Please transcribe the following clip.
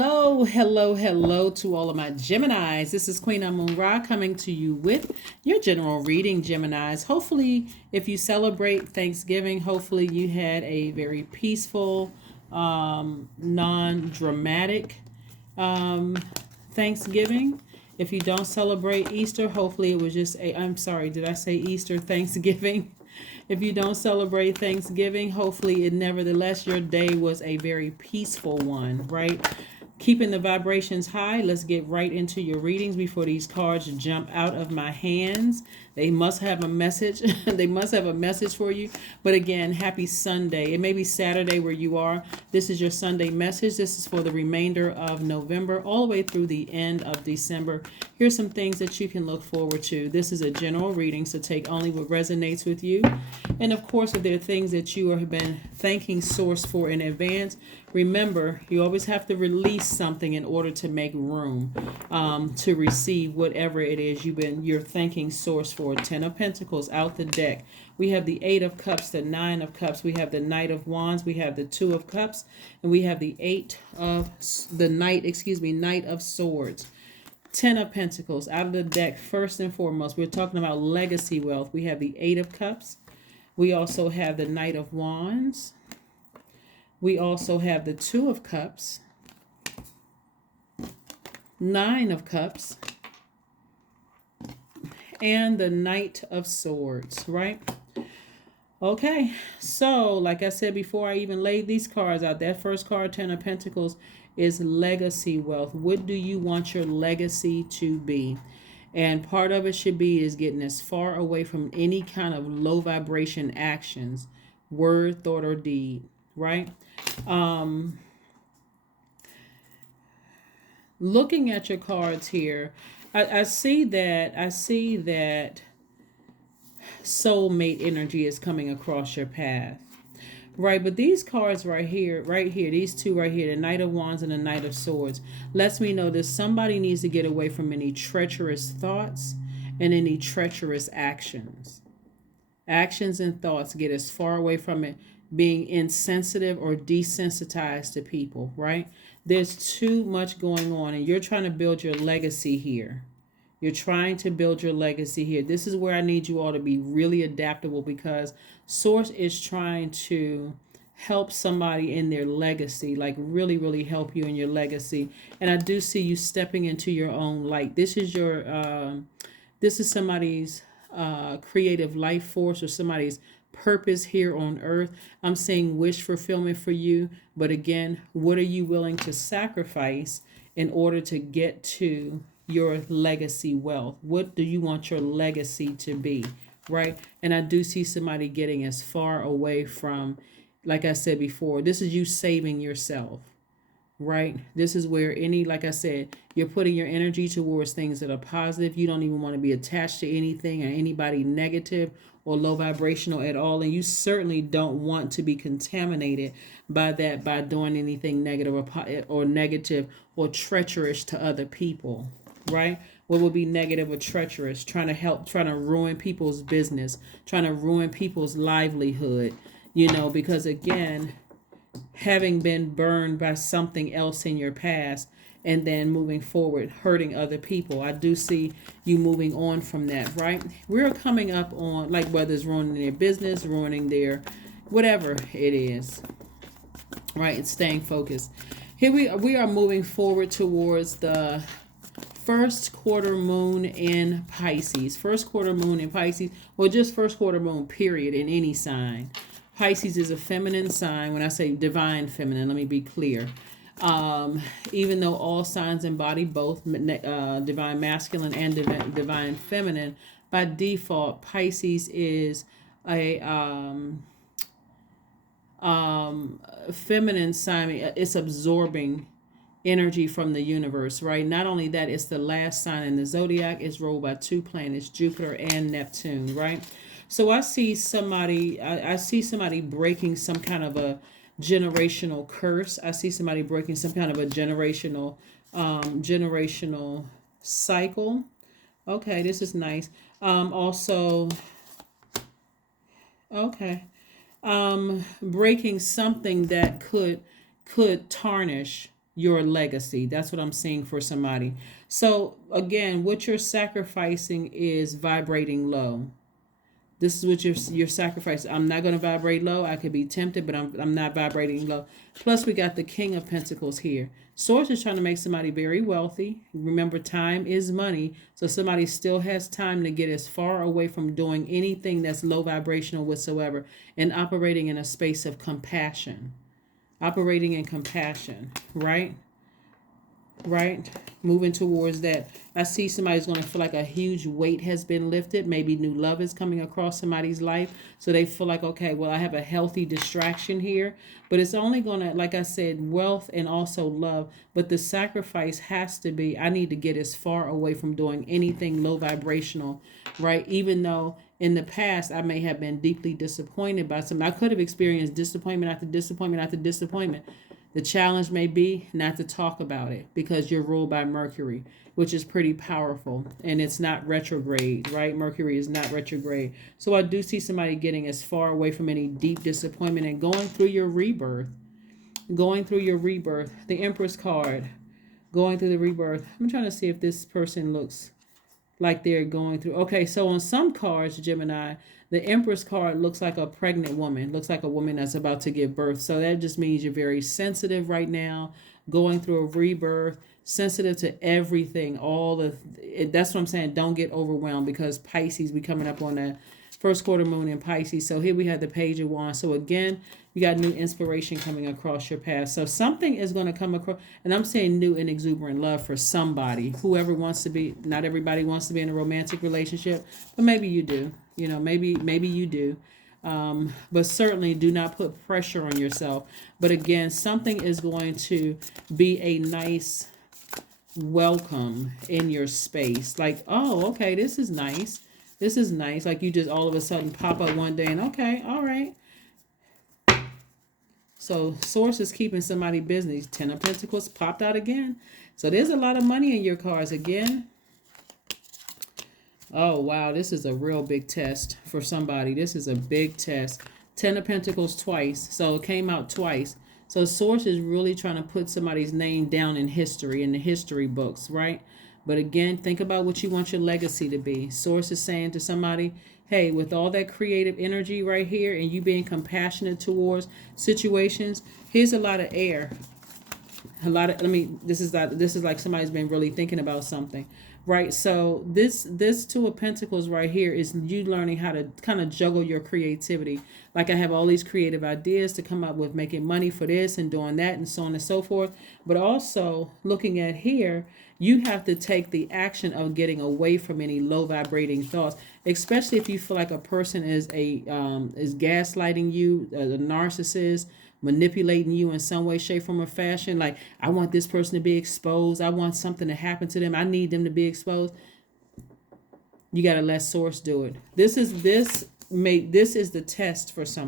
Hello, hello, hello to all of my Geminis. This is Queen Amun Ra coming to you with your general reading, Geminis. Hopefully, if you celebrate Thanksgiving, hopefully you had a very peaceful, non-dramatic Thanksgiving. If you don't celebrate Easter, hopefully it was just I'm sorry, did I say Easter? Thanksgiving. If you don't celebrate Thanksgiving, hopefully it nevertheless your day was a very peaceful one, right? Keeping the vibrations high, let's get right into your readings before these cards jump out of my hands. They must have a message. They must have a message for you. But again, happy Sunday. It may be Saturday where you are. This is your Sunday message. This is for the remainder of November, all the way through the end of December. Here's some things that you can look forward to. This is a general reading, so take only what resonates with you. And of course, if there are things that you have been thanking Source for in advance, remember, you always have to release something in order to make room to receive whatever it is you're thanking Source for. 10 of Pentacles out the deck. We have the 8 of Cups, the 9 of Cups. We have the Knight of Wands. We have the 2 of Cups, and we have the Knight of Swords. 10 of Pentacles out of the deck. First and foremost, we're talking about legacy wealth. We have the 8 of Cups. We also have the Knight of Wands. We also have the 2 of Cups, 9 of Cups, and the Knight of Swords, right? Okay, so like I said before I even laid these cards out, that first card, 10 of Pentacles, is legacy wealth. What do you want your legacy to be? And part of it should be is getting as far away from any kind of low vibration actions, word, thought, or deed, right? Looking at your cards here, I see that soulmate energy is coming across your path. Right, but these cards right here, these two right here, the Knight of Wands and the Knight of Swords, lets me know that somebody needs to get away from any treacherous thoughts and any treacherous actions. Actions and thoughts, get as far away from it, being insensitive or desensitized to people, right? There's too much going on, and you're trying to build your legacy here. You're trying to build your legacy here. This is where I need you all to be really adaptable, because Source is trying to help somebody in their legacy, like really, really help you in your legacy. And I do see you stepping into your own light. This is somebody's creative life force, or somebody's purpose here on earth. I'm saying wish fulfillment for you. But again, what are you willing to sacrifice in order to get to your legacy wealth? What do you want your legacy to be, right? And I do see somebody getting as far away from, like I said before, this is you saving yourself, right? This is where like I said, you're putting your energy towards things that are positive. You don't even want to be attached to anything or anybody negative or low vibrational at all. And you certainly don't want to be contaminated by that, by doing anything negative or negative or treacherous to other people, right? What would be negative or treacherous? Trying to ruin people's business, trying to ruin people's livelihood, because again, having been burned by something else in your past and then moving forward, hurting other people. I do see you moving on from that, right? We're coming up on, like, whether it's ruining their business, ruining their whatever it is, right? It's staying focused. Here we are moving forward towards the first quarter moon in Pisces. First quarter moon in Pisces, or just first quarter moon, period, in any sign. Pisces is a feminine sign. When I say divine feminine, let me be clear. Even though all signs embody both divine masculine and divine feminine, by default, Pisces is a feminine sign. It's absorbing energy from the universe, right? Not only that, it's the last sign in the zodiac. It's ruled by 2 planets, Jupiter and Neptune, right? So I see somebody breaking some kind of a generational curse. I see somebody breaking some kind of a generational cycle. Okay, this is nice. Also, okay, breaking something that could tarnish your legacy. That's what I'm seeing for somebody. So again, what you're sacrificing is vibrating low. This is what you're sacrificing. I'm not going to vibrate low. I could be tempted, but I'm not vibrating low. Plus, we got the King of Pentacles here. Source is trying to make somebody very wealthy. Remember, time is money. So somebody still has time to get as far away from doing anything that's low vibrational whatsoever and operating in a space of compassion. Operating in compassion, right? Right? Moving towards that. I see somebody's going to feel like a huge weight has been lifted. Maybe new love is coming across somebody's life. So they feel like, okay, well, I have a healthy distraction here. But it's only going to, like I said, wealth and also love. But the sacrifice has to be, I need to get as far away from doing anything low vibrational, right? Even though in the past, I may have been deeply disappointed by something. I could have experienced disappointment after disappointment after disappointment. The challenge may be not to talk about it because you're ruled by Mercury, which is pretty powerful, and it's not retrograde, right? Mercury is not retrograde. So I do see somebody getting as far away from any deep disappointment and going through your rebirth. Going through your rebirth. The Empress card. Going through the rebirth. I'm trying to see if this person looks like they're going through. Okay, so on some cards, Gemini, the Empress card looks like a pregnant woman. Looks like a woman that's about to give birth. So that just means you're very sensitive right now, going through a rebirth, sensitive to everything. That's what I'm saying. Don't get overwhelmed because Pisces, we coming up on that first quarter moon in Pisces. So here we have the Page of Wands. So again, you got new inspiration coming across your path. So something is going to come across, and I'm saying new and exuberant love for somebody, whoever wants to be. Not everybody wants to be in a romantic relationship, but maybe you do. Maybe you do. But certainly do not put pressure on yourself. But again, something is going to be a nice welcome in your space. Like, oh, okay, this is nice. This is nice. Like you just all of a sudden pop up one day and okay, all right. So Source is keeping somebody busy. Ten of Pentacles popped out again. So there's a lot of money in your cards again. Oh, wow. This is a real big test for somebody. This is a big test. Ten of Pentacles twice. So it came out twice. So Source is really trying to put somebody's name down in history, in the history books, right? But again, think about what you want your legacy to be. Source is saying to somebody, hey, with all that creative energy right here and you being compassionate towards situations, here's a lot of air. This is like somebody's been really thinking about something, right? So this Two of Pentacles right here is you learning how to kind of juggle your creativity. Like I have all these creative ideas to come up with making money for this and doing that and so on and so forth. But also looking at here, you have to take the action of getting away from any low vibrating thoughts, especially if you feel like a person is gaslighting you, a narcissist, manipulating you in some way, shape, form, or fashion. Like, I want this person to be exposed. I want something to happen to them. I need them to be exposed. You got to let Source do it. This is the test for someone.